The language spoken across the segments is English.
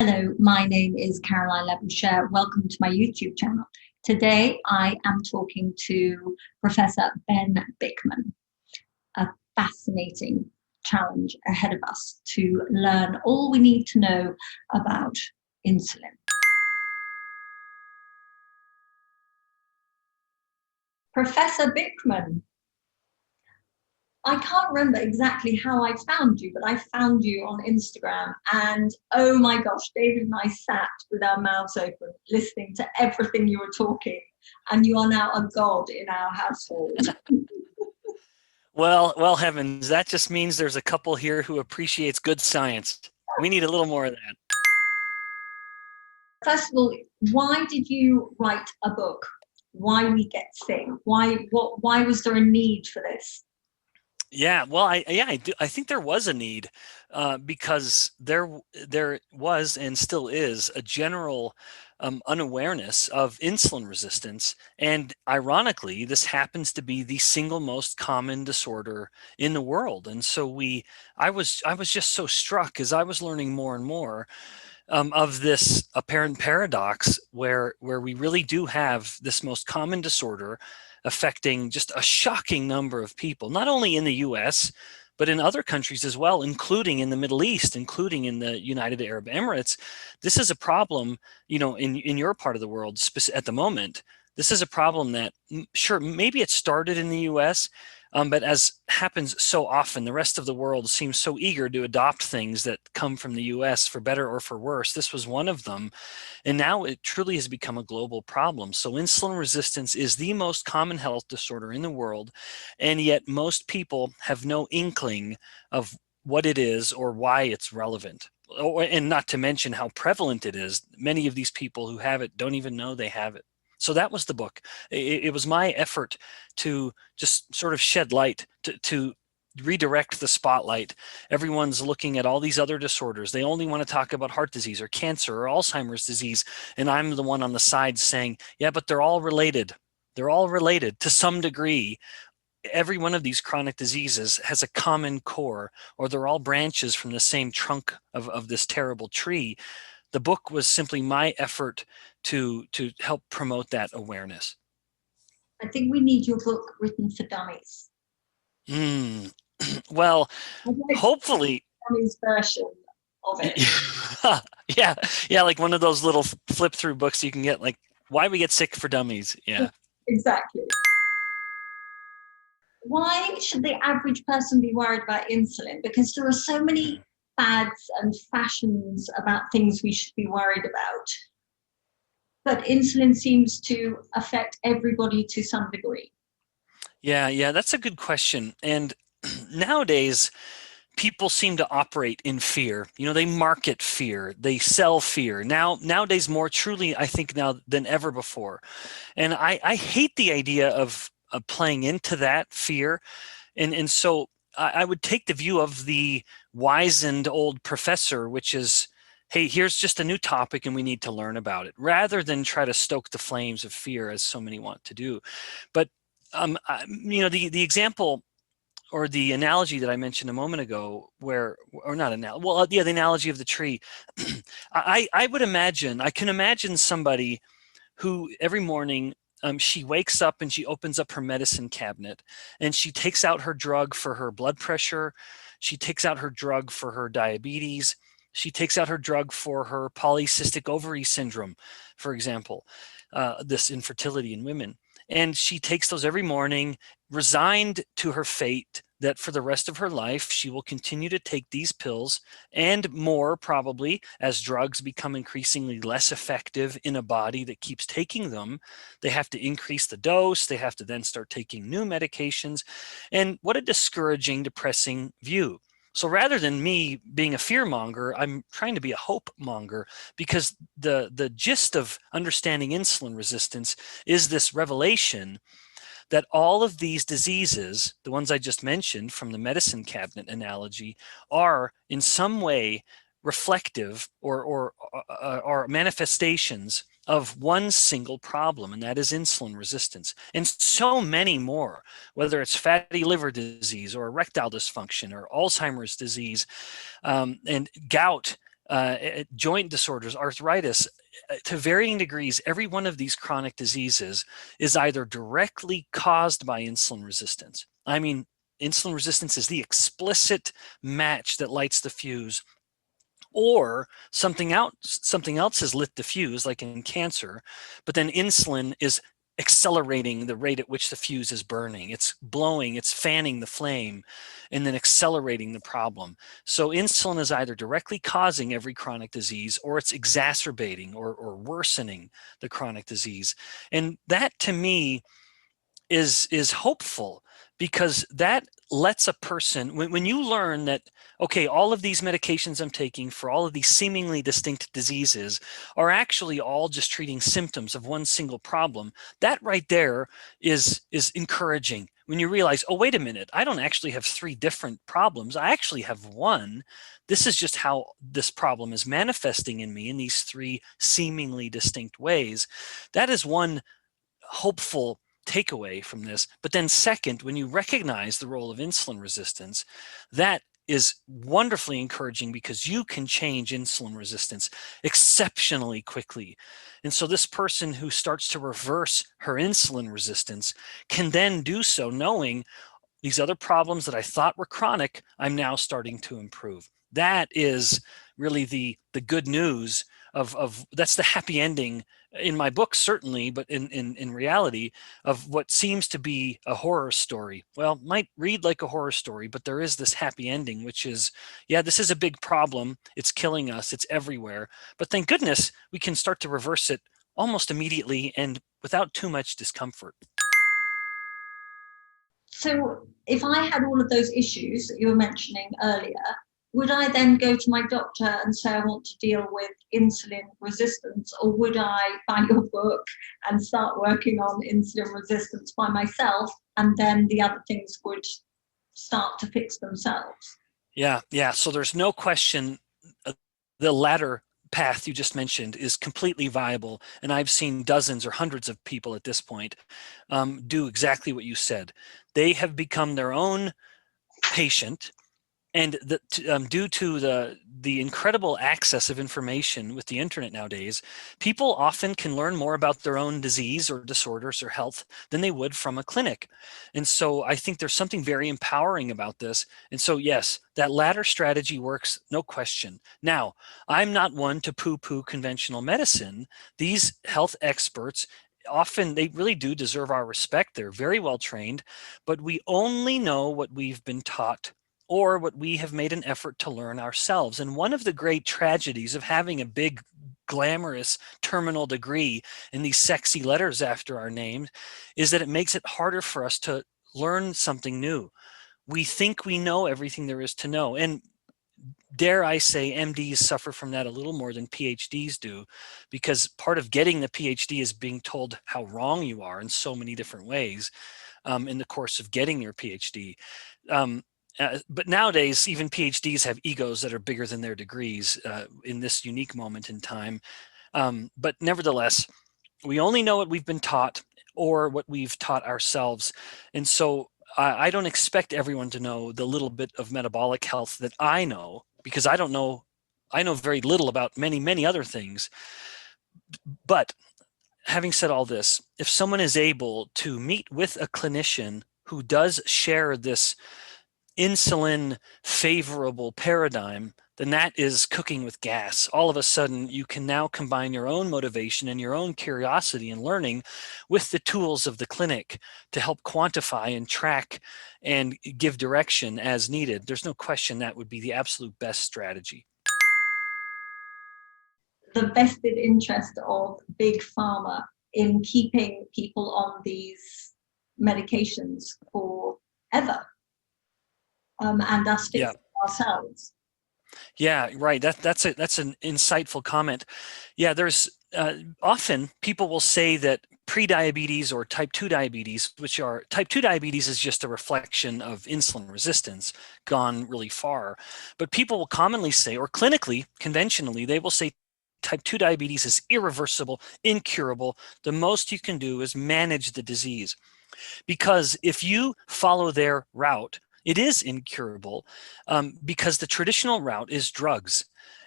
Hello, my name is Caroline Labouchere. Welcome to my YouTube channel. Today I am talking to Professor Ben Bikman. A fascinating challenge ahead of us to learn all we need to know about insulin. Professor Bikman, I can't remember exactly how I found you, but I found you on Instagram, and oh my gosh, David and I sat with our mouths open listening to everything you were talking, and you are now a god in our household. Well, heavens, that just means there's a couple here who appreciates good science. We need a little more of that. First of all, why did you write a book? Why we get sick? Why was there a need for this? Yeah, well, I think there was a need because there was and still is a general unawareness of insulin resistance, and ironically, this happens to be the single most common disorder in the world. And so I was just so struck as I was learning more and more of this apparent paradox where we really do have this most common disorder affecting just a shocking number of people, not only in the US, but in other countries as well, including in the Middle East, including in the United Arab Emirates. This is a problem, in your part of the world at the moment. This is a problem that, sure, maybe it started in the US, but as happens so often, the rest of the world seems so eager to adopt things that come from the US for better or for worse. This was one of them. And now it truly has become a global problem. So insulin resistance is the most common health disorder in the world. And yet most people have no inkling of what it is or why it's relevant. And not to mention how prevalent it is. Many of these people who have it don't even know they have it. So that was the book. It was my effort to just sort of shed light, to redirect the spotlight. Everyone's looking at all these other disorders. They only want to talk about heart disease or cancer or Alzheimer's disease. And I'm the one on the side saying, yeah, but they're all related. They're all related to some degree. Every one of these chronic diseases has a common core, or they're all branches from the same trunk of this terrible tree. The book was simply my effort to help promote that awareness. I think we need your book written for dummies. Well, I'd like hopefully. dummies version of it. Yeah, like one of those little flip through books you can get, like Why We Get Sick for Dummies. Yeah. Exactly. Why should the average person be worried about insulin? Because there are so many fads and fashions about things we should be worried about. But insulin seems to affect everybody to some degree. Yeah, that's a good question. And nowadays, people seem to operate in fear. They market fear, they sell fear. Nowadays, more truly, I think now than ever before. And I hate the idea of playing into that fear. And so I would take the view of the wizened old professor, which is, hey, here's just a new topic and we need to learn about it, rather than try to stoke the flames of fear as so many want to do. But the example or the analogy that I mentioned a moment ago, the analogy of the tree. I can imagine somebody who every morning she wakes up and she opens up her medicine cabinet and she takes out her drug for her blood pressure. She takes out her drug for her diabetes. She takes out her drug for her polycystic ovary syndrome, for example, this infertility in women. And she takes those every morning, resigned to her fate that for the rest of her life, she will continue to take these pills and more, probably, as drugs become increasingly less effective in a body that keeps taking them. They have to increase the dose. They have to then start taking new medications. And what a discouraging, depressing view. So rather than me being a fear monger, I'm trying to be a hope monger, because the gist of understanding insulin resistance is this revelation that all of these diseases, the ones I just mentioned from the medicine cabinet analogy, are in some way reflective or manifestations of one single problem, and that is insulin resistance. And so many more, whether it's fatty liver disease or erectile dysfunction or Alzheimer's disease and gout, joint disorders, arthritis, to varying degrees, every one of these chronic diseases is either directly caused by insulin resistance. I mean, insulin resistance is the explicit match that lights the fuse, or something else has lit the fuse, like in cancer, but then insulin is accelerating the rate at which the fuse is burning. It's blowing, it's fanning the flame, and then accelerating the problem. So insulin is either directly causing every chronic disease, or it's exacerbating or worsening the chronic disease. And that, to me, is hopeful, because that lets a person, when you learn that, okay, all of these medications I'm taking for all of these seemingly distinct diseases are actually all just treating symptoms of one single problem, that right there is encouraging. When you realize, oh, wait a minute, I don't actually have three different problems, I actually have one. This is just how this problem is manifesting in me in these three seemingly distinct ways. That is one hopeful takeaway from this. But then second, when you recognize the role of insulin resistance, that is wonderfully encouraging, because you can change insulin resistance exceptionally quickly. And so this person who starts to reverse her insulin resistance can then do so knowing these other problems that I thought were chronic, I'm now starting to improve. That is really the good news of that's the happy ending in my book, certainly, but in reality, of what seems to be a horror story. Well, might read like a horror story, but there is this happy ending, which is, yeah, this is a big problem. It's killing us. It's everywhere. But thank goodness we can start to reverse it almost immediately and without too much discomfort. So if I had all of those issues that you were mentioning earlier, would I then go to my doctor and say I want to deal with insulin resistance, or would I buy your book and start working on insulin resistance by myself, and then the other things would start to fix themselves? Yeah. So there's no question, uh, the latter path you just mentioned is completely viable. And I've seen dozens or hundreds of people at this point do exactly what you said. They have become their own patient, and due to the incredible access of information with the internet nowadays, people often can learn more about their own disease or disorders or health than they would from a clinic. And so I think there's something very empowering about this. And so yes, that latter strategy works, no question. Now, I'm not one to poo-poo conventional medicine. These health experts, often they really do deserve our respect. They're very well trained, but we only know what we've been taught, or what we have made an effort to learn ourselves. And one of the great tragedies of having a big, glamorous terminal degree and these sexy letters after our name is that it makes it harder for us to learn something new. We think we know everything there is to know. And dare I say, MDs suffer from that a little more than PhDs do, because part of getting the PhD is being told how wrong you are in so many different ways in the course of getting your PhD. Um, but nowadays, even PhDs have egos that are bigger than their degrees in this unique moment in time. But nevertheless, we only know what we've been taught or what we've taught ourselves. And so I don't expect everyone to know the little bit of metabolic health that I know, because I don't know. I know very little about many, many other things. But having said all this, if someone is able to meet with a clinician who does share this insulin favorable paradigm, then that is cooking with gas. All of a sudden, you can now combine your own motivation and your own curiosity and learning with the tools of the clinic to help quantify and track and give direction as needed. There's no question that would be the absolute best strategy. The vested interest of Big Pharma in keeping people on these medications forever, and us Yeah. fixing ourselves. Yeah, right. That's an insightful comment. Yeah, there's often people will say that pre-diabetes or type 2 diabetes, which are type 2 diabetes is just a reflection of insulin resistance gone really far. But people will commonly say, or clinically, conventionally, they will say type 2 diabetes is irreversible, incurable. The most you can do is manage the disease. Because if you follow their route, it is incurable, because the traditional route is drugs.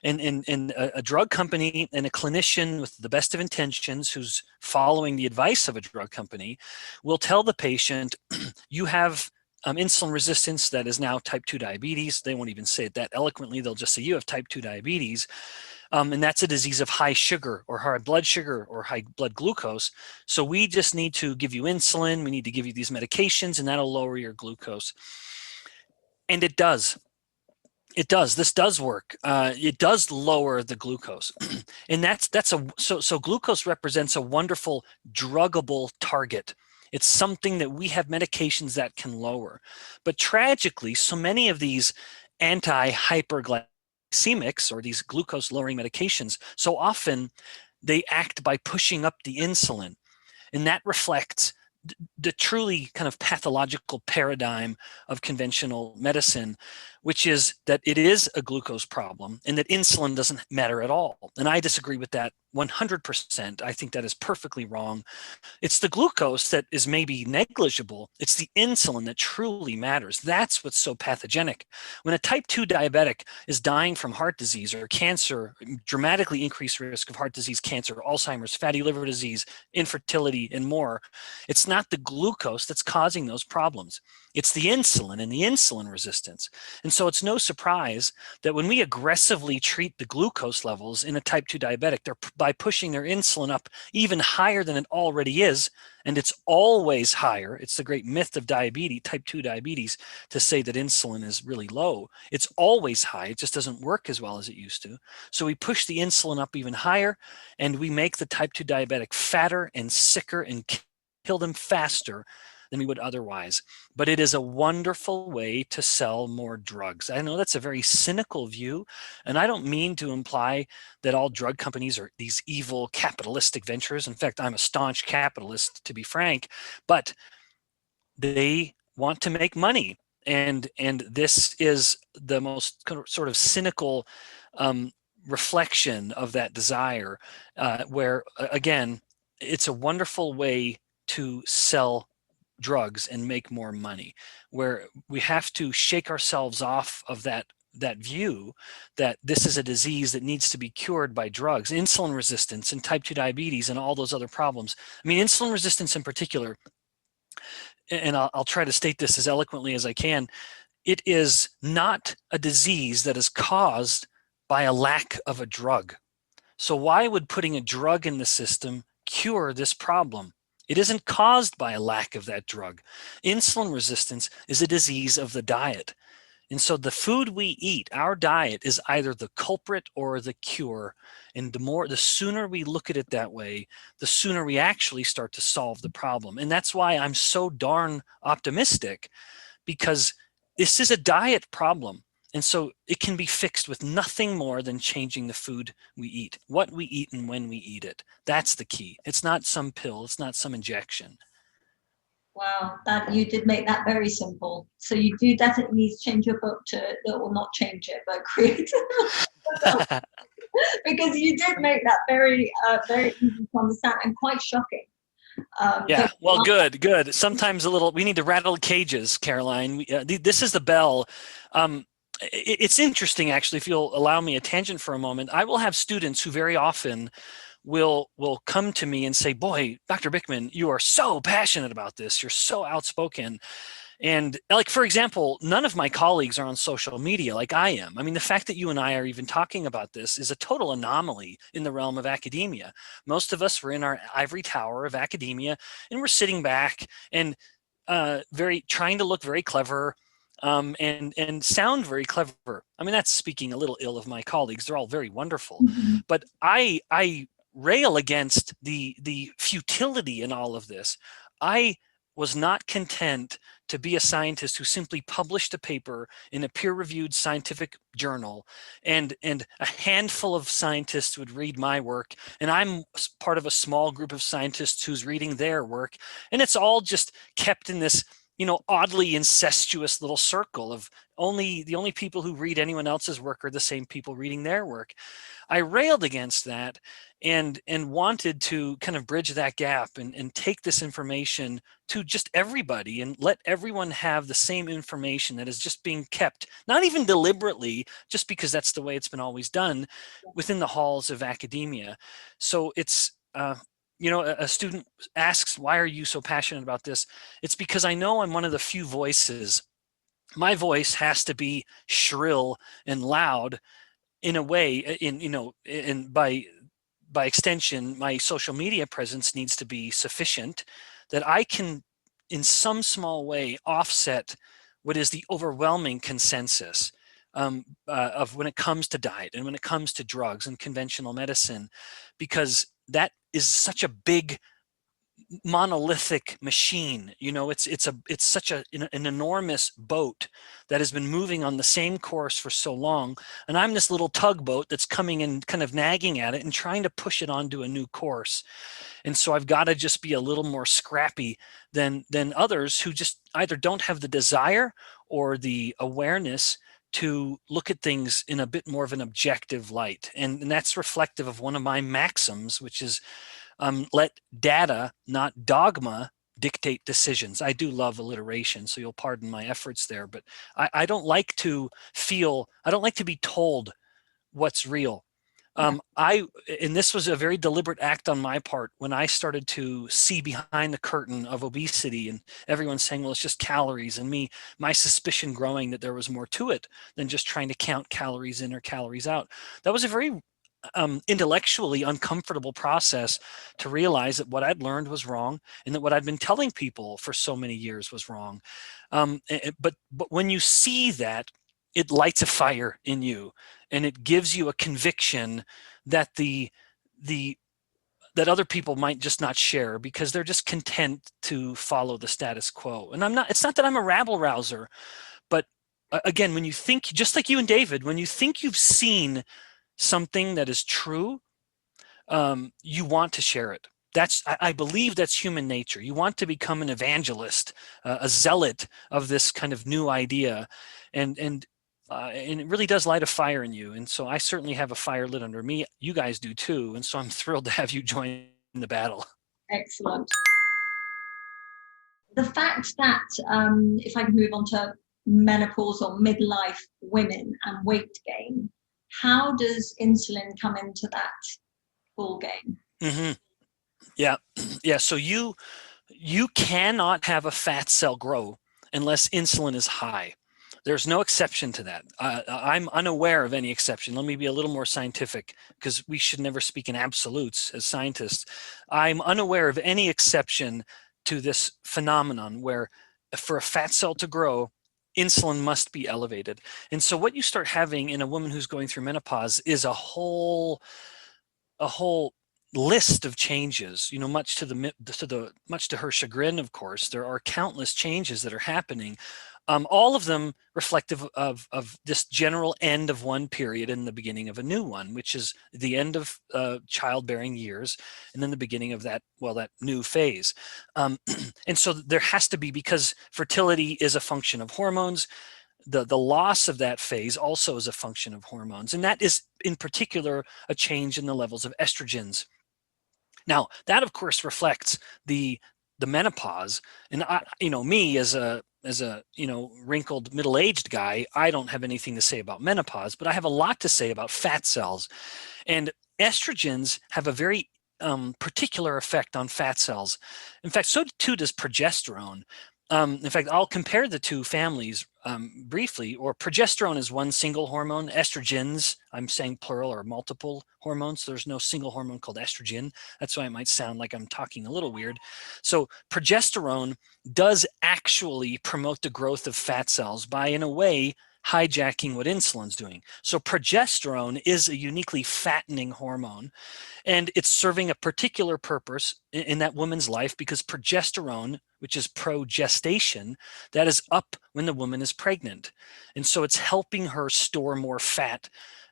And a drug company and a clinician with the best of intentions who's following the advice of a drug company will tell the patient, you have insulin resistance that is now type 2 diabetes. They won't even say it that eloquently. They'll just say you have type 2 diabetes. And that's a disease of high sugar or high blood sugar or high blood glucose. So we just need to give you insulin. We need to give you these medications, and that'll lower your glucose. And it does. It does. This does work. It does lower the glucose, and so glucose represents a wonderful druggable target. It's something that we have medications that can lower. But tragically, so many of these anti-hyperglycemics or these glucose lowering medications, so often they act by pushing up the insulin, and that reflects the truly kind of pathological paradigm of conventional medicine, which is that it is a glucose problem and that insulin doesn't matter at all. And I disagree with that 100%. I think that is perfectly wrong. It's the glucose that is maybe negligible. It's the insulin that truly matters. That's what's so pathogenic. When a type 2 diabetic is dying from heart disease or cancer, dramatically increased risk of heart disease, cancer, Alzheimer's, fatty liver disease, infertility, and more, it's not the glucose that's causing those problems. It's the insulin and the insulin resistance. And so it's no surprise that when we aggressively treat the glucose levels in a type 2 diabetic, they're by pushing their insulin up even higher than it already is, and it's always higher. It's the great myth of diabetes, type 2 diabetes, to say that insulin is really low. It's always high. It just doesn't work as well as it used to. So we push the insulin up even higher, and we make the type 2 diabetic fatter and sicker and kill them faster than we would otherwise. But it is a wonderful way to sell more drugs. I know that's a very cynical view, and I don't mean to imply that all drug companies are these evil capitalistic ventures. In fact, I'm a staunch capitalist, to be frank, but they want to make money. And this is the most sort of cynical reflection of that desire, where, again, it's a wonderful way to sell drugs and make more money, where we have to shake ourselves off of that view that this is a disease that needs to be cured by drugs. Insulin resistance and type 2 diabetes and all those other problems. I mean, insulin resistance in particular, and I'll try to state this as eloquently as I can, it is not a disease that is caused by a lack of a drug. So why would putting a drug in the system cure this problem? It isn't caused by a lack of that drug. Insulin resistance is a disease of the diet. And so the food we eat, our diet, is either the culprit or the cure. And the sooner we look at it that way, the sooner we actually start to solve the problem. And that's why I'm so darn optimistic, because this is a diet problem. And so it can be fixed with nothing more than changing the food we eat, what we eat and when we eat it. That's the key. It's not some pill. It's not some injection. Wow, that you did make that very simple. So you do definitely need to change your book to, or not change it, but create because you did make that very, very easy to understand and quite shocking. Yeah, well, good. Sometimes we need to rattle cages, Caroline. This is the bell. It's interesting, actually, if you'll allow me a tangent for a moment. I will have students who very often will come to me and say, boy, Dr. Bikman, you are so passionate about this. You're so outspoken. And like, for example, none of my colleagues are on social media like I am. I mean, the fact that you and I are even talking about this is a total anomaly in the realm of academia. Most of us were in our ivory tower of academia, and we're sitting back and trying to look very clever, and sound very clever. I mean, that's speaking a little ill of my colleagues. They're all very wonderful. Mm-hmm. But I rail against the futility in all of this. I was not content to be a scientist who simply published a paper in a peer-reviewed scientific journal, and a handful of scientists would read my work, and I'm part of a small group of scientists who's reading their work, and it's all just kept in this oddly incestuous little circle of the only people who read anyone else's work are the same people reading their work. I railed against that and wanted to kind of bridge that gap and take this information to just everybody and let everyone have the same information that is just being kept, not even deliberately, just because that's the way it's been always done within the halls of academia. So it's, a student asks, why are you so passionate about this? It's because I know I'm one of the few voices. My voice has to be shrill and loud in a way, and by extension, my social media presence needs to be sufficient that I can, in some small way, offset what is the overwhelming consensus of when it comes to diet and when it comes to drugs and conventional medicine, because that is such a big monolithic machine. It's such an enormous boat that has been moving on the same course for so long, and I'm this little tugboat that's coming and kind of nagging at it and trying to push it onto a new course. And so I've got to just be a little more scrappy than others who just either don't have the desire or the awareness to look at things in a bit more of an objective light. And that's reflective of one of my maxims, which is let data, not dogma, dictate decisions. I do love alliteration, so you'll pardon my efforts there, but I don't like to I don't like to be told what's real. Yeah. And this was a very deliberate act on my part when I started to see behind the curtain of obesity and everyone saying, well, it's just calories, and my suspicion growing that there was more to it than just trying to count calories in or calories out. That was a very intellectually uncomfortable process to realize that what I'd learned was wrong and that what I'd been telling people for so many years was wrong. But when you see that, it lights a fire in you and it gives you a conviction that that other people might just not share because they're just content to follow the status quo. And it's not that I'm a rabble rouser, but again, when you think, just like you and David, when you think you've seen something that is true, you want to share it. I believe that's human nature. You want to become an evangelist, a zealot of this kind of new idea, and it really does light a fire in you. And so I certainly have a fire lit under me. You guys do too. And so I'm thrilled to have you join the battle. Excellent. The fact that, if I can move on to menopause or midlife women and weight gain, how does insulin come into that ball game? Mm-hmm. Yeah, yeah. So you cannot have a fat cell grow unless insulin is high. There's no exception to that. I'm unaware of any exception. Let me be a little more scientific because we should never speak in absolutes as scientists. I'm unaware of any exception to this phenomenon where for a fat cell to grow, insulin must be elevated. And so what you start having in a woman who's going through menopause is a whole list of changes, much to her chagrin. Of course, there are countless changes that are happening, all of them reflective of this general end of one period and the beginning of a new one, which is the end of childbearing years and then the beginning of that new phase. And so there has to be, because fertility is a function of hormones, the loss of that phase also is a function of hormones, and that is in particular a change in the levels of estrogens. Now that of course reflects the menopause, and me as a wrinkled middle-aged guy, I don't have anything to say about menopause, but I have a lot to say about fat cells. And estrogens have a very particular effect on fat cells. In fact, so too does progesterone. In fact, I'll compare the two families briefly. Or progesterone is one single hormone. Estrogens, I'm saying plural, or multiple hormones. So there's no single hormone called estrogen. That's why it might sound like I'm talking a little weird. So progesterone does actually promote the growth of fat cells by, in a way, hijacking what insulin's doing. So progesterone is a uniquely fattening hormone, and it's serving a particular purpose in that woman's life, because progesterone, which is progestation, that is up when the woman is pregnant. And so it's helping her store more fat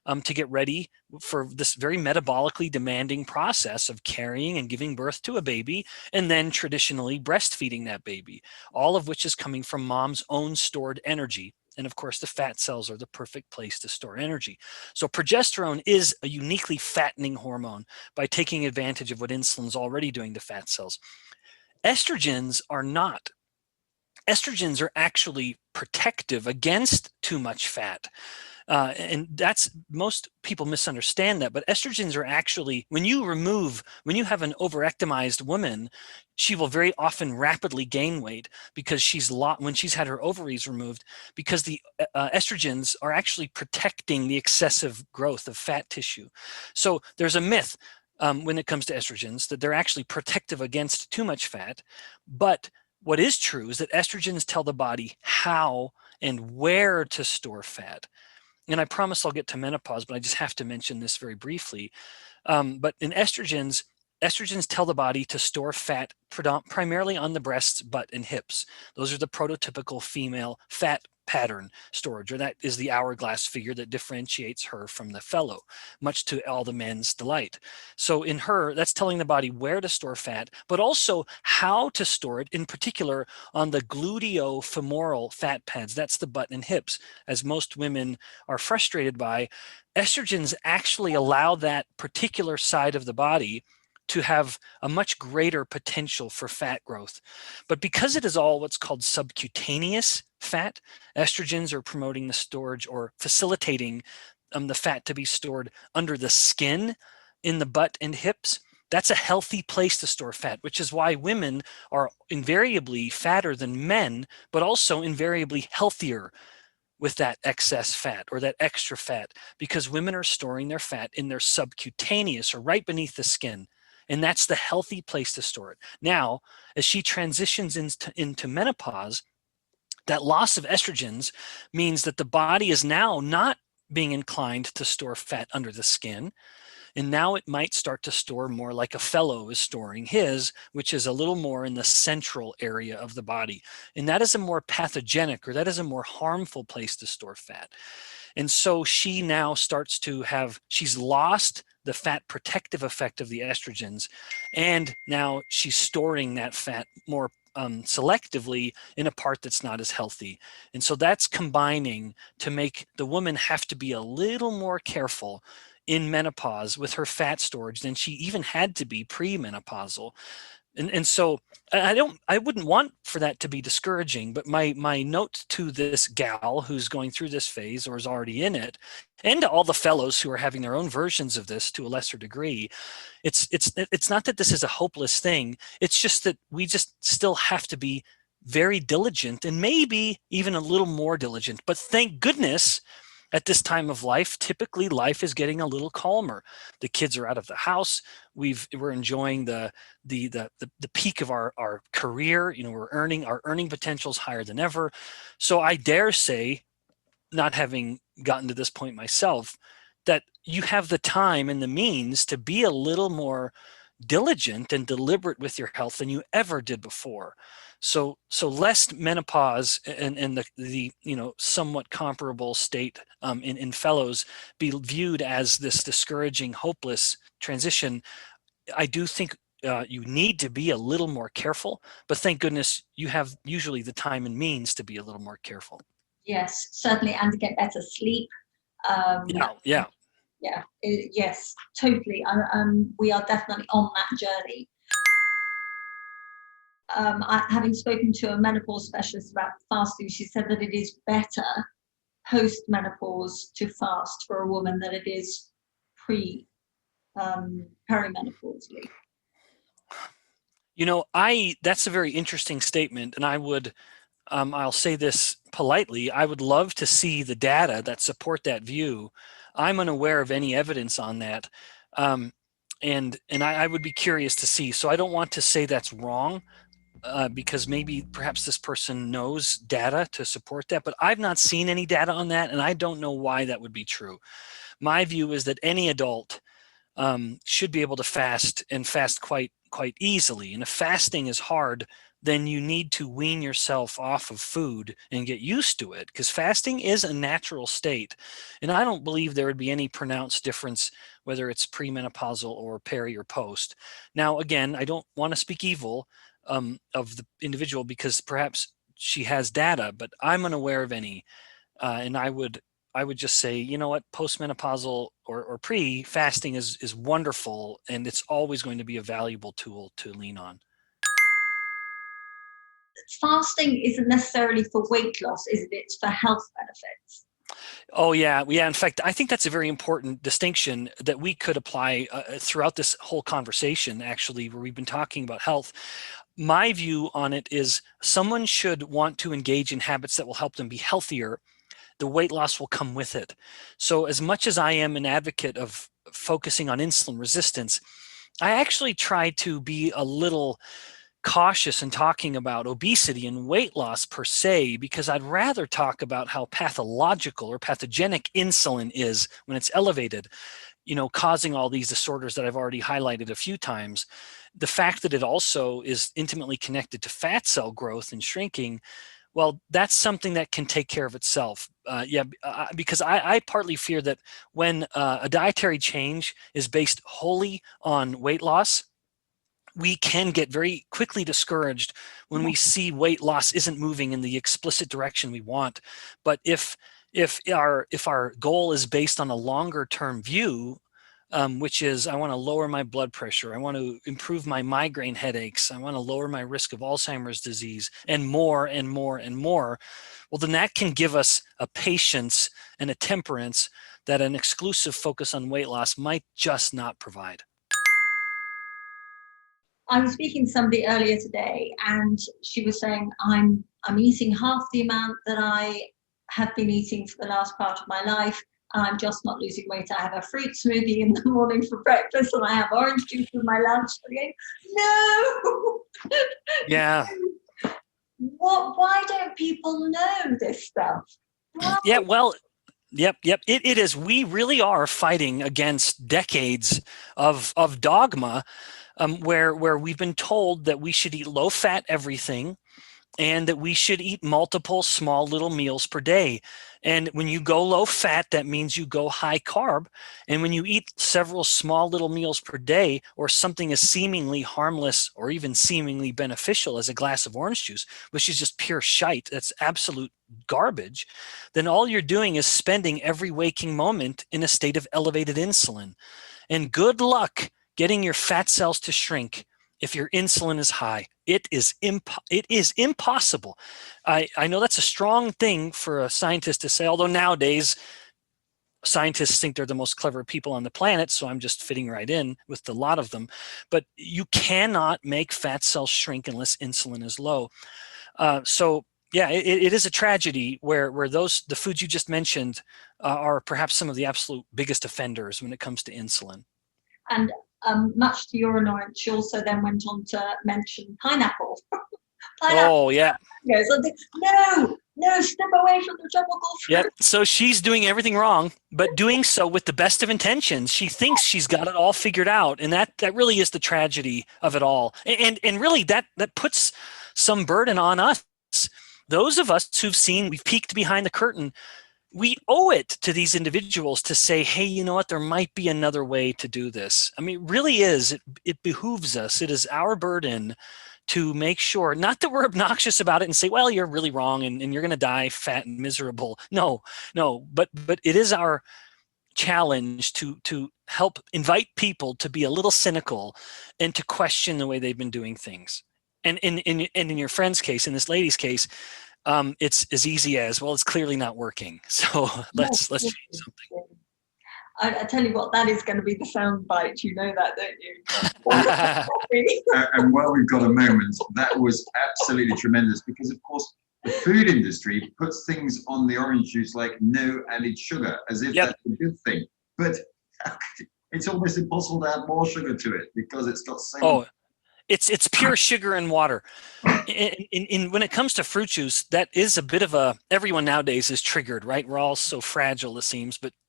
to get ready for this very metabolically demanding process of carrying and giving birth to a baby, and then traditionally breastfeeding that baby, all of which is coming from mom's own stored energy. And of course, the fat cells are the perfect place to store energy. So progesterone is a uniquely fattening hormone by taking advantage of what insulin's already doing to fat cells. Estrogens are not. Estrogens are actually protective against too much fat. And that's, most people misunderstand that, but estrogens are actually, when you have an overectomized woman, she will very often rapidly gain weight because when she's had her ovaries removed, because the estrogens are actually protecting the excessive growth of fat tissue. So there's a myth when it comes to estrogens that they're actually protective against too much fat. But what is true is that estrogens tell the body how and where to store fat. And I promise I'll get to menopause, but I just have to mention this very briefly. But in estrogens tell the body to store fat primarily on the breasts, butt, and hips. Those are the prototypical female fat pattern storage, or that is the hourglass figure that differentiates her from the fellow, much to all the men's delight. So in her, that's telling the body where to store fat, but also how to store it, in particular on the gluteofemoral fat pads. That's the butt and hips, as most women are frustrated by. Estrogens actually allow that particular side of the body to have a much greater potential for fat growth. But because it is all what's called subcutaneous fat, estrogens are promoting the storage or facilitating the fat to be stored under the skin in the butt and hips. That's a healthy place to store fat, which is why women are invariably fatter than men, but also invariably healthier with that excess fat or that extra fat, because women are storing their fat in their subcutaneous or right beneath the skin. And that's the healthy place to store it. Now, as she transitions into menopause, that loss of estrogens means that the body is now not being inclined to store fat under the skin. And now it might start to store more like a fellow is storing his, which is a little more in the central area of the body. And that is a more pathogenic, or that is a more harmful place to store fat. And so she now starts to she's lost the fat protective effect of the estrogens. And now she's storing that fat more selectively in a part that's not as healthy. And so that's combining to make the woman have to be a little more careful in menopause with her fat storage than she even had to be pre-menopausal. And so I wouldn't want for that to be discouraging, but my note to this gal who's going through this phase or is already in it, and to all the fellows who are having their own versions of this to a lesser degree, it's not that this is a hopeless thing. It's just that we just still have to be very diligent, and maybe even a little more diligent. But thank goodness, at this time of life, typically life is getting a little calmer. The kids are out of the house. We're enjoying the peak of our career. You know, our earning potential is higher than ever. So I dare say, not having gotten to this point myself, that you have the time and the means to be a little more diligent and deliberate with your health than you ever did before. So lest menopause and the somewhat comparable state in fellows be viewed as this discouraging, hopeless transition, I do think you need to be a little more careful. But thank goodness you have usually the time and means to be a little more careful. Yes, certainly, and to get better sleep. Yeah. Yes, totally. We are definitely on that journey. Having spoken to a menopause specialist about fasting, she said that it is better post-menopause to fast for a woman than it is perimenopausally. That's a very interesting statement, and I'll say this politely, I would love to see the data that support that view. I'm unaware of any evidence on that. And I would be curious to see. So I don't want to say that's wrong, because perhaps this person knows data to support that, but I've not seen any data on that, and I don't know why that would be true. My view is that any adult should be able to fast, and fast quite easily. And if fasting is hard, then you need to wean yourself off of food and get used to it, because fasting is a natural state. And I don't believe there would be any pronounced difference whether it's premenopausal or peri or post. Now, again, I don't want to speak evil of the individual because perhaps she has data, but I'm unaware of any. And I would just say, you know what, postmenopausal or pre fasting is wonderful, and it's always going to be a valuable tool to lean on. Fasting isn't necessarily for weight loss, is it? It's for health benefits. Oh yeah, yeah. In fact, I think that's a very important distinction that we could apply throughout this whole conversation, actually, where we've been talking about health. My view on it is someone should want to engage in habits that will help them be healthier. The weight loss will come with it. So as much as I am an advocate of focusing on insulin resistance, I actually try to be a little cautious in talking about obesity and weight loss per se, because I'd rather talk about how pathological or pathogenic insulin is when it's elevated, causing all these disorders that I've already highlighted a few times. The fact that it also is intimately connected to fat cell growth and shrinking, well, that's something that can take care of itself. Because I partly fear that when a dietary change is based wholly on weight loss, we can get very quickly discouraged when we see weight loss isn't moving in the explicit direction we want. But if our goal is based on a longer term view, which is I want to lower my blood pressure, I want to improve my migraine headaches, I want to lower my risk of Alzheimer's disease, and more and more and more, well, then that can give us a patience and a temperance that an exclusive focus on weight loss might just not provide. I was speaking to somebody earlier today, and she was saying, I'm eating half the amount that I have been eating for the last part of my life. I'm just not losing weight. I have a fruit smoothie in the morning for breakfast, and I have orange juice for my lunch. Again, no. Yeah. Why don't people know this stuff? Why? Yeah, well, yep. It is. We really are fighting against decades of dogma, where we've been told that we should eat low fat everything, and that we should eat multiple small little meals per day. And when you go low fat, that means you go high carb. And when you eat several small little meals per day, or something as seemingly harmless or even seemingly beneficial as a glass of orange juice, which is just pure shite, that's absolute garbage, then all you're doing is spending every waking moment in a state of elevated insulin. And good luck getting your fat cells to shrink if your insulin is high. It is impossible. I know that's a strong thing for a scientist to say, although nowadays scientists think they're the most clever people on the planet, so I'm just fitting right in with a lot of them. But you cannot make fat cells shrink unless insulin is low. So yeah, it is a tragedy where the foods you just mentioned are perhaps some of the absolute biggest offenders when it comes to insulin. And much to your annoyance, she also then went on to mention pineapple. Pineapple. Oh yeah. No, step away from the tropical fruit. Yep. So she's doing everything wrong, but doing so with the best of intentions. She thinks she's got it all figured out, and that really is the tragedy of it all. And really that puts some burden on us. Those of us we've peeked behind the curtain. We owe it to these individuals to say, hey, you know what, there might be another way to do this. I mean, it really is. It behooves us. It is our burden to make sure, not that we're obnoxious about it and say, well, you're really wrong and you're going to die fat and miserable. No, but it is our challenge to help invite people to be a little cynical and to question the way they've been doing things. And in your friend's case, in this lady's case, it's as easy as, well, it's clearly not working. So let's change something. I tell you what, that is going to be the sound bite. You know that, don't you? And while we've got a moment, that was absolutely tremendous, because of course the food industry puts things on the orange juice like no added sugar, as if that's a good thing. But it's almost impossible to add more sugar to it because it's got so much. It's pure sugar and water. When it comes to fruit juice, that is a bit of everyone nowadays is triggered, right? We're all so fragile, it seems, but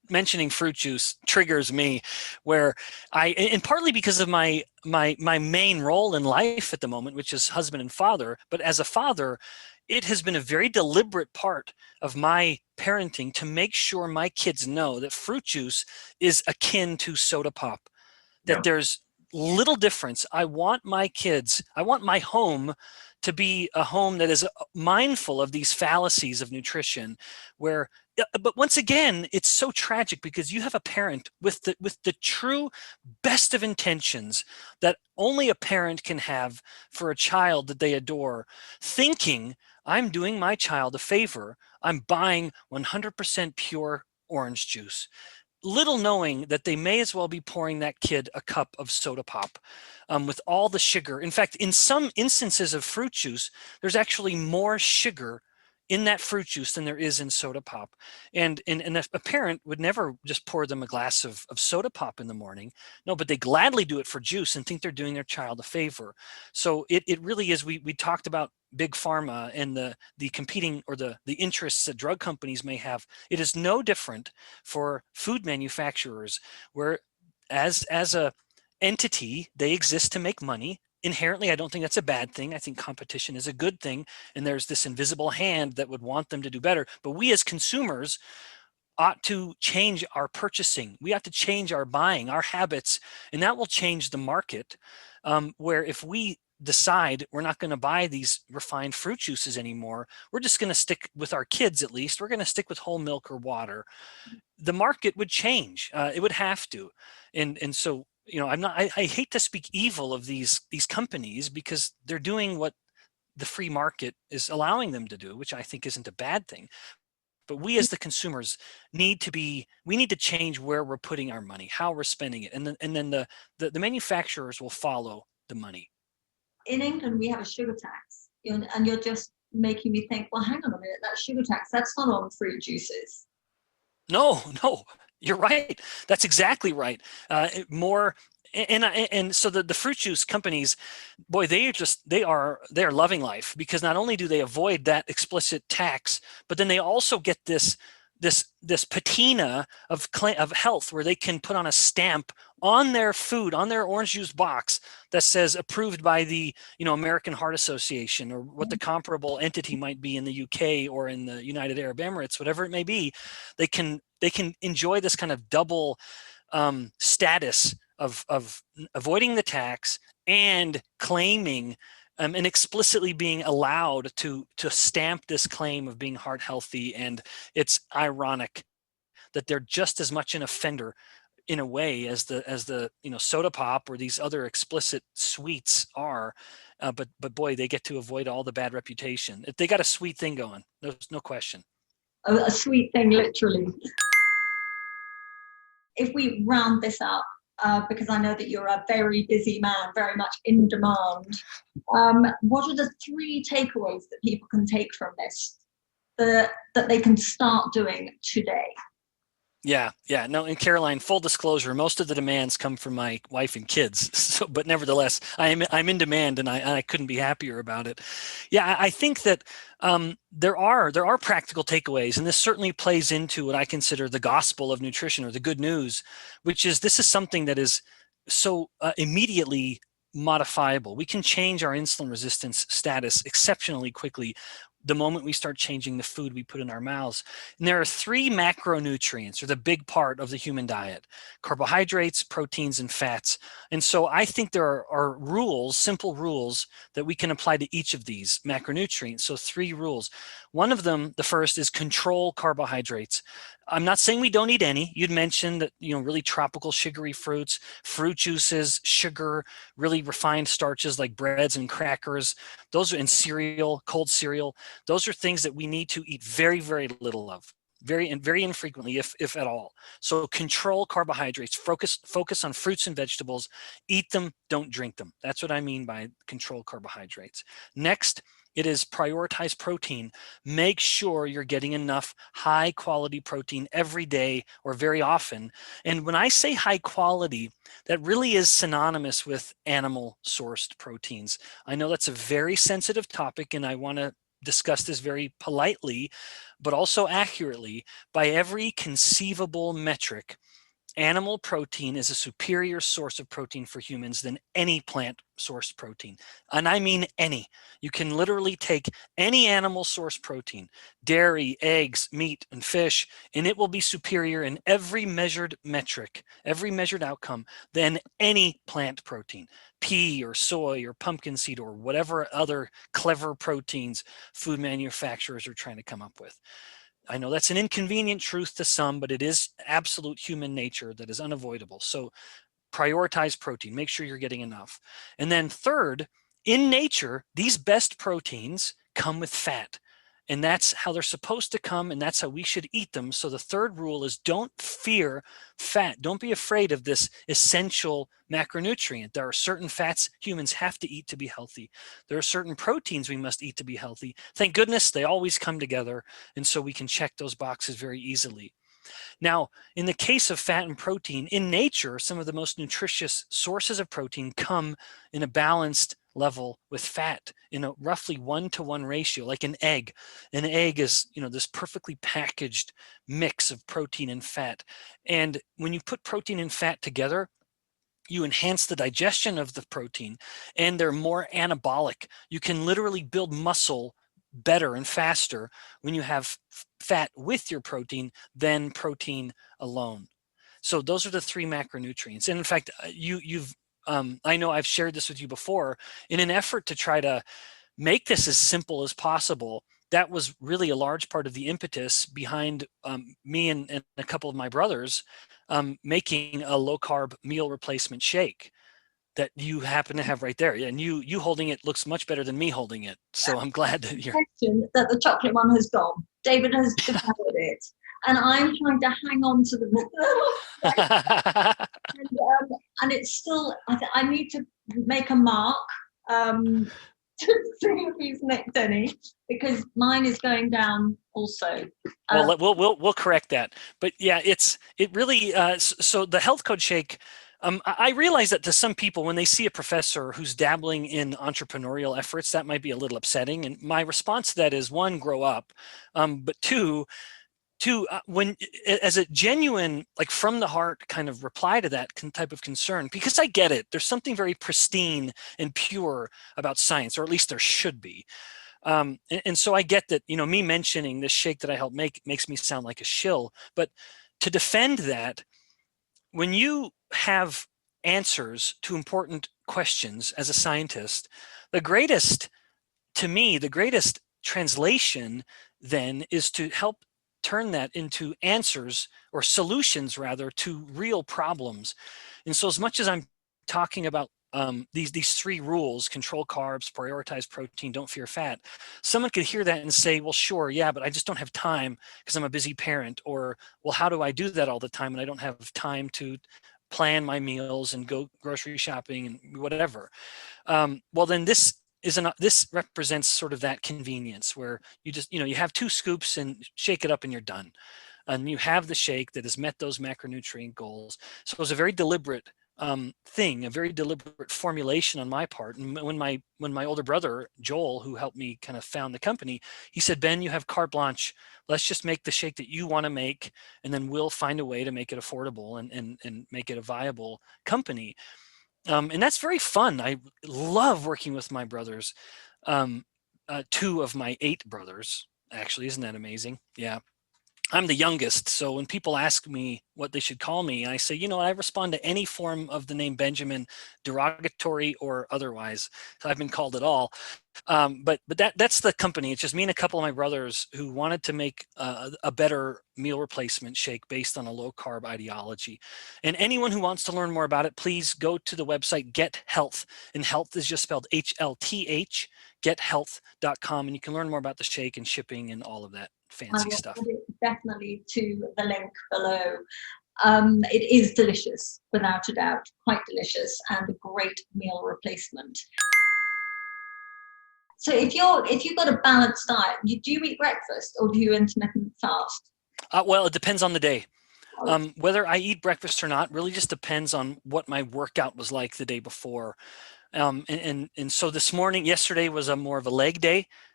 mentioning fruit juice triggers me, where and partly because of my main role in life at the moment, which is husband and father. But as a father, it has been a very deliberate part of my parenting to make sure my kids know that fruit juice is akin to soda pop, that Yeah. there's little difference. I want my home to be a home that is mindful of these fallacies of nutrition, where but once again, it's so tragic because you have a parent with the true best of intentions that only a parent can have for a child that they adore, thinking, I'm doing my child a favor, I'm buying 100% pure orange juice, little knowing that they may as well be pouring that kid a cup of soda pop, with all the sugar. In fact, in some instances of fruit juice, there's actually more sugar in that fruit juice than there is in soda pop. And a parent would never just pour them a glass of soda pop in the morning. No, but they gladly do it for juice and think they're doing their child a favor. So it really is, we talked about big pharma and the competing, or the interests that drug companies may have. It is no different for food manufacturers, where as a entity, they exist to make money. Inherently, I don't think that's a bad thing. I think competition is a good thing, and there's this invisible hand that would want them to do better. But we as consumers ought to change our purchasing. We ought to change our buying, our habits, and that will change the market. Where if we decide we're not going to buy these refined fruit juices anymore, we're just going to stick with our kids, at least we're going to stick with whole milk or water, the market would change. It would have to. And so, I hate to speak evil of these companies, because they're doing what the free market is allowing them to do, which I think isn't a bad thing. But we as the consumers we need to change where we're putting our money, how we're spending it. And then the manufacturers will follow the money. In England, we have a sugar tax, and you're just making me think, well, hang on a minute, that sugar tax, that's not on fruit juices. No, you're right. That's exactly right. More. And so the fruit juice companies, boy, they are loving life, because not only do they avoid that explicit tax, but then they also get this patina of health, where they can put on a stamp on their food, on their orange juice box, that says approved by the American Heart Association, or what the comparable entity might be in the UK or in the United Arab Emirates, whatever it may be. They can enjoy this kind of double status of avoiding the tax and claiming and explicitly being allowed to stamp this claim of being heart healthy. And it's ironic that they're just as much an offender in a way as the soda pop or these other explicit sweets are. But boy, they get to avoid all the bad reputation. They got a sweet thing going. There's no question. A sweet thing, literally. If we round this up, because I know that you're a very busy man, very much in demand, what are the 3 takeaways that people can take from this that they can start doing today? Yeah. No, and Caroline, full disclosure, most of the demands come from my wife and kids. So, but nevertheless, I'm in demand, and I couldn't be happier about it. Yeah, I think that there are practical takeaways, and this certainly plays into what I consider the gospel of nutrition, or the good news, which is this is something that is so immediately modifiable. We can change our insulin resistance status exceptionally quickly the moment we start changing the food we put in our mouths. And there are 3 macronutrients, or the big part of the human diet: carbohydrates, proteins, and fats. And so I think there are rules, simple rules, that we can apply to each of these macronutrients. So 3 rules. One of them, the first, is control carbohydrates. I'm not saying we don't eat any. You'd mentioned that, really tropical sugary fruits, fruit juices, sugar, really refined starches like breads and crackers. Those are in cereal, cold cereal. Those are things that we need to eat very, very little of, very infrequently, if at all. So control carbohydrates, focus on fruits and vegetables, eat them, don't drink them. That's what I mean by control carbohydrates. Next, it is prioritize protein. Make sure you're getting enough high quality protein every day or very often. And when I say high quality, that really is synonymous with animal sourced proteins. I know that's a very sensitive topic, and I want to discuss this very politely, but also accurately by every conceivable metric, animal protein is a superior source of protein for humans than any plant sourced protein. And I mean any. You can literally take any animal source protein, dairy, eggs, meat, and fish, and it will be superior in every measured metric, every measured outcome than any plant protein, pea or soy or pumpkin seed or whatever other clever proteins food manufacturers are trying to come up with. I know that's an inconvenient truth to some, but it is absolute human nature that is unavoidable. So prioritize protein, make sure you're getting enough. And then third, in nature, these best proteins come with fat. And that's how they're supposed to come, and that's how we should eat them. So the third rule is don't fear fat. Don't be afraid of this essential macronutrient. There are certain fats humans have to eat to be healthy. There are certain proteins we must eat to be healthy. Thank goodness they always come together, and so we can check those boxes very easily. Now, in the case of fat and protein, in nature, some of the most nutritious sources of protein come in a balanced level with fat in a roughly 1-to-1 ratio, like an egg. An egg is, this perfectly packaged mix of protein and fat. And when you put protein and fat together, you enhance the digestion of the protein, and they're more anabolic. You can literally build muscle better and faster when you have fat with your protein than protein alone. So those are the three macronutrients. And in fact, I know I've shared this with you before. In an effort to try to make this as simple as possible, that was really a large part of the impetus behind me and a couple of my brothers making a low-carb meal replacement shake that you happen to have right there. And you holding it looks much better than me holding it. So I'm glad that you're... That the chocolate one has gone. David has devoured it. And I'm trying to hang on to the and it's still, I need to make a mark to see if he's nicked any, because mine is going down also. Well, we'll correct that. But yeah, it really, so the health code shake, I realize that to some people, when they see a professor who's dabbling in entrepreneurial efforts, that might be a little upsetting. And my response to that is, one, grow up, but two, when as a genuine, like from the heart kind of reply to that type of concern, because I get it, there's something very pristine and pure about science, or at least there should be. And so I get that, me mentioning this shake that I helped make makes me sound like a shill, but to defend that, when you have answers to important questions as a scientist, to me, the greatest translation then is to help turn that into answers, or solutions rather, to real problems. And so as much as I'm talking about these three rules: control carbs, prioritize protein, don't fear fat, someone could hear that and say, well, sure, yeah, but I just don't have time because I'm a busy parent. Or, well, how do I do that all the time and I don't have time to plan my meals and go grocery shopping and whatever? Well, then this represents sort of that convenience where you just, you have 2 scoops and shake it up and you're done. And you have the shake that has met those macronutrient goals. So it was a very deliberate thing, a very deliberate formulation on my part. And when my older brother, Joel, who helped me kind of found the company, he said, Ben, you have carte blanche. Let's just make the shake that you want to make, and then we'll find a way to make it affordable and make it a viable company. And that's very fun. I love working with my brothers. 2 of my 8 brothers, actually. Isn't that amazing? Yeah. I'm the youngest, so when people ask me what they should call me, I say, I respond to any form of the name Benjamin, derogatory or otherwise. So I've been called it all. But that's the company. It's just me and a couple of my brothers who wanted to make a better meal replacement shake based on a low carb ideology. And anyone who wants to learn more about it, please go to the website Get Health, and health is just spelled HLTH, gethealth.com, and you can learn more about the shake and shipping and all of that fancy stuff. Add it definitely to the link below. It is delicious, without a doubt, quite delicious, and a great meal replacement. So if you've got a balanced diet, do you eat breakfast or do you intermittent fast? Well, it depends on the day. Whether I eat breakfast or not really just depends on what my workout was like the day before. And so yesterday was more of a leg day,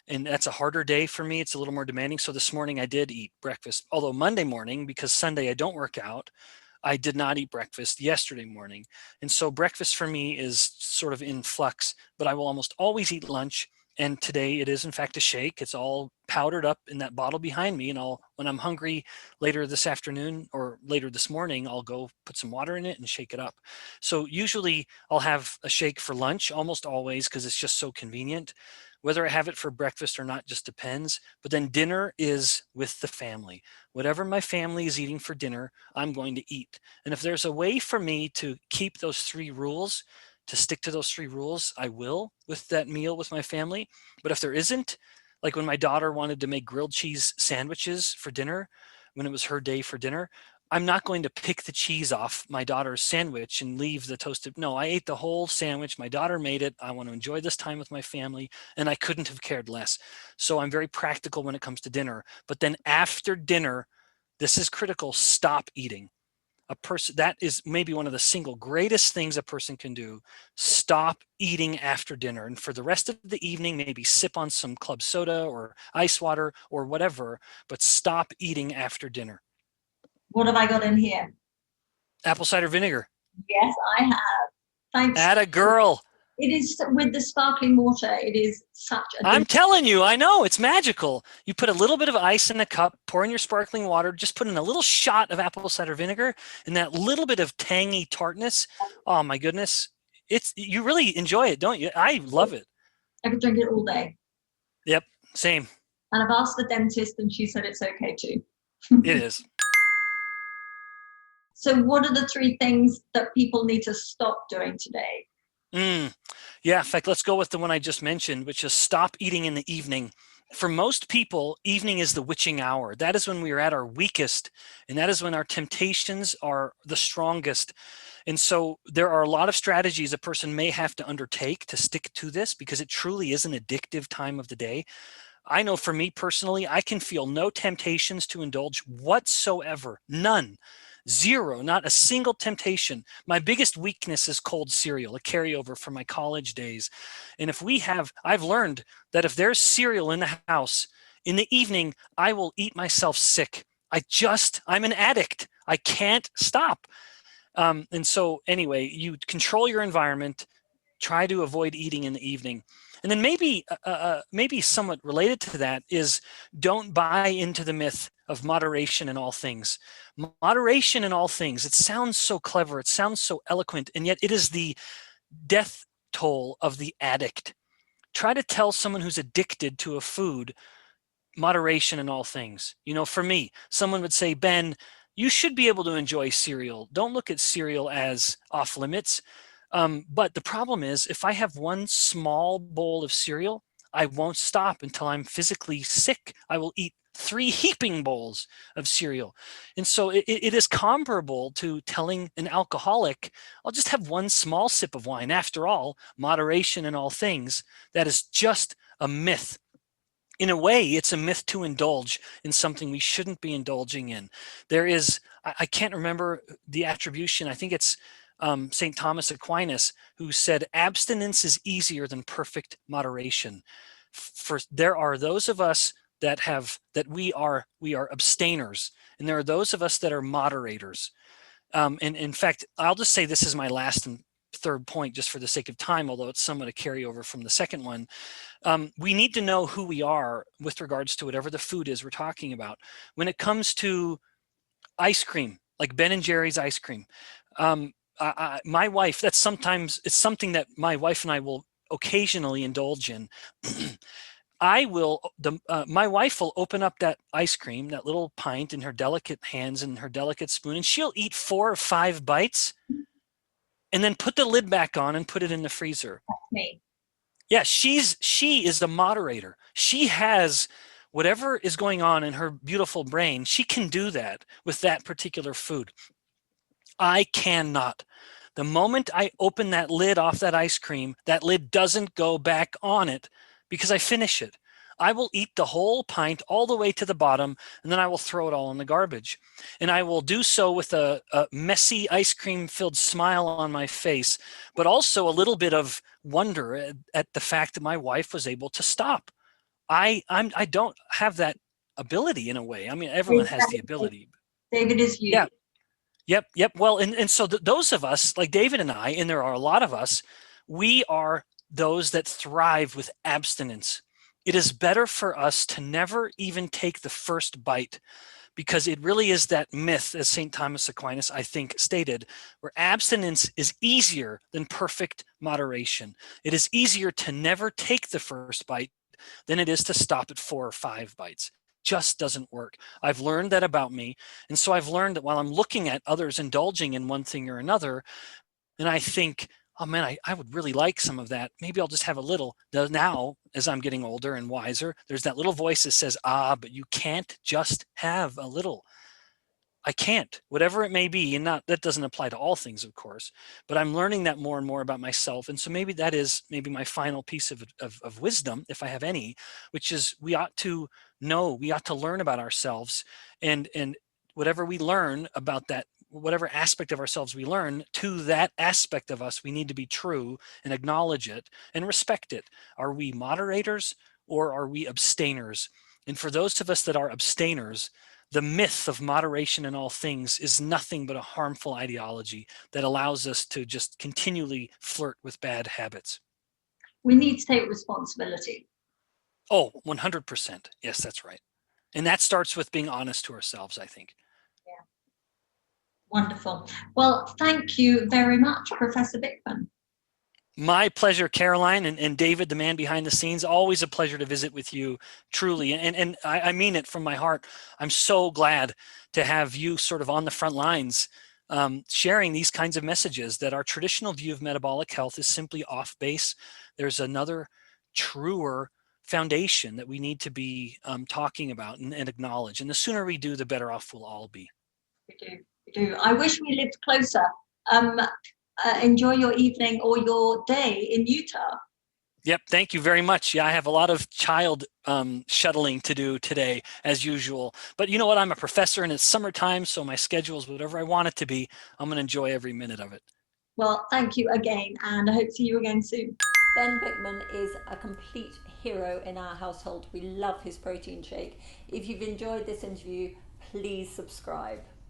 and that's a harder day for me. It's a little more demanding. So this morning I did eat breakfast, although Monday morning, because Sunday I don't work out, I did not eat breakfast yesterday morning. And so breakfast for me is sort of in flux, but I will almost always eat lunch. And today it is in fact a shake. It's all powdered up in that bottle behind me. And when I'm hungry later this afternoon or later this morning, I'll go put some water in it and shake it up. So usually I'll have a shake for lunch, almost always, because it's just so convenient. Whether I have it for breakfast or not just depends. But then dinner is with the family. Whatever my family is eating for dinner, I'm going to eat. And if there's a way for me to keep those 3 rules, to stick to those 3 rules, I will with that meal with my family. But if there isn't, like when my daughter wanted to make grilled cheese sandwiches for dinner, when it was her day for dinner, I'm not going to pick the cheese off my daughter's sandwich and leave the toasted. No, I ate the whole sandwich. My daughter made it. I want to enjoy this time with my family, and I couldn't have cared less. So I'm very practical when it comes to dinner. But then after dinner, this is critical, stop eating. A person, that is maybe one of the single greatest things a person can do. Stop eating after dinner. And for the rest of the evening, maybe sip on some club soda or ice water or whatever, but stop eating after dinner. What have I got in here? Apple cider vinegar. Yes, I have. Thanks. Atta girl. It is with the sparkling water. It is such a. I'm telling you, I know, it's magical. You put a little bit of ice in a cup, pour in your sparkling water, just put in a little shot of apple cider vinegar and that little bit of tangy tartness. Oh my goodness. You really enjoy it, don't you? I love it. I could drink it all day. Yep, same. And I've asked the dentist and she said it's okay too. It is. So what are the 3 things that people need to stop doing today? Yeah, in fact, let's go with the one I just mentioned, which is stop eating in the evening. For most people, evening is the witching hour. That is when we are at our weakest, and that is when our temptations are the strongest. And so there are a lot of strategies a person may have to undertake to stick to this, because it truly is an addictive time of the day. I know for me personally, I can feel no temptations to indulge whatsoever. None. Zero, not a single temptation. My biggest weakness is cold cereal, a carryover from my college days. And I've learned that if there's cereal in the house, in the evening, I will eat myself sick. I'm an addict. I can't stop. And so anyway, you control your environment, try to avoid eating in the evening. And then maybe somewhat related to that is don't buy into the myth of moderation in all things. Moderation in all things. It sounds so clever. It sounds so eloquent. And yet it is the death toll of the addict. Try to tell someone who's addicted to a food, moderation in all things. You know, for me, someone would say, Ben, you should be able to enjoy cereal. Don't look at cereal as off limits. But the problem is, if I have one small bowl of cereal, I won't stop until I'm physically sick. I will eat 3 heaping bowls of cereal. And so it is comparable to telling an alcoholic, I'll just have one small sip of wine. After all, moderation in all things, that is just a myth. In a way, it's a myth to indulge in something we shouldn't be indulging in. There is, I can't remember the attribution. I think it's St. Thomas Aquinas, who said abstinence is easier than perfect moderation. For there are those of us that we are abstainers, and there are those of us that are moderators. And in fact, I'll just say this is my last and third point, just for the sake of time, although it's somewhat a carryover from the second one. We need to know who we are with regards to whatever the food is we're talking about. When it comes to ice cream, like Ben and Jerry's ice cream, my wife, it's something that my wife and I will occasionally indulge in. My wife will open up that ice cream, that little pint, in her delicate hands and her delicate spoon, and she'll eat 4 or 5 bites and then put the lid back on and put it in the freezer. Me. Yeah, she is the moderator. She has whatever is going on in her beautiful brain. She can do that with that particular food. I cannot. The moment I open that lid off that ice cream, that lid doesn't go back on it because I finish it. I will eat the whole pint all the way to the bottom, and then I will throw it all in the garbage. And I will do so with a messy ice cream filled smile on my face, but also a little bit of wonder at the fact that my wife was able to stop. I don't have that ability in a way. I mean, everyone has the ability. David is you. Yeah. Yep. Well, and so those of us like David and I, and there are a lot of us, we are those that thrive with abstinence. It is better for us to never even take the first bite, because it really is that myth, as St. Thomas Aquinas, I think, stated, where abstinence is easier than perfect moderation. It is easier to never take the first bite than it is to stop at 4 or 5 bites. Just doesn't work. I've learned that about me. And so I've learned that while I'm looking at others indulging in one thing or another, and I think, oh man, I would really like some of that. Maybe I'll just have a little. Now, as I'm getting older and wiser, there's that little voice that says, but you can't just have a little. I can't, whatever it may be. And that doesn't apply to all things, of course, but I'm learning that more and more about myself. And so maybe that is maybe my final piece of wisdom, if I have any, which is we ought to learn about ourselves, and whatever we learn about that, whatever aspect of ourselves we learn, to that aspect of us, we need to be true and acknowledge it and respect it. Are we moderators or are we abstainers? And for those of us that are abstainers, the myth of moderation in all things is nothing but a harmful ideology that allows us to just continually flirt with bad habits. We need to take responsibility. Oh, 100%. Yes, that's right. And that starts with being honest to ourselves, I think. Yeah. Wonderful. Well, thank you very much, Professor Bikman. My pleasure, Caroline, and David, the man behind the scenes. Always a pleasure to visit with you, truly. And I mean it from my heart. I'm so glad to have you sort of on the front lines, sharing these kinds of messages, that our traditional view of metabolic health is simply off base. There's another truer foundation that we need to be talking about and acknowledge. And the sooner we do, the better off we'll all be. We do. I wish we lived closer. Enjoy your evening or your day in Utah. Yep, thank you very much. Yeah, I have a lot of child shuttling to do today, as usual. But you know what? I'm a professor and it's summertime, so my schedule is whatever I want it to be. I'm going to enjoy every minute of it. Well, thank you again, and I hope to see you again soon. Ben Bikman is a complete hero in our household. We love his protein shake. If you've enjoyed this interview, please subscribe.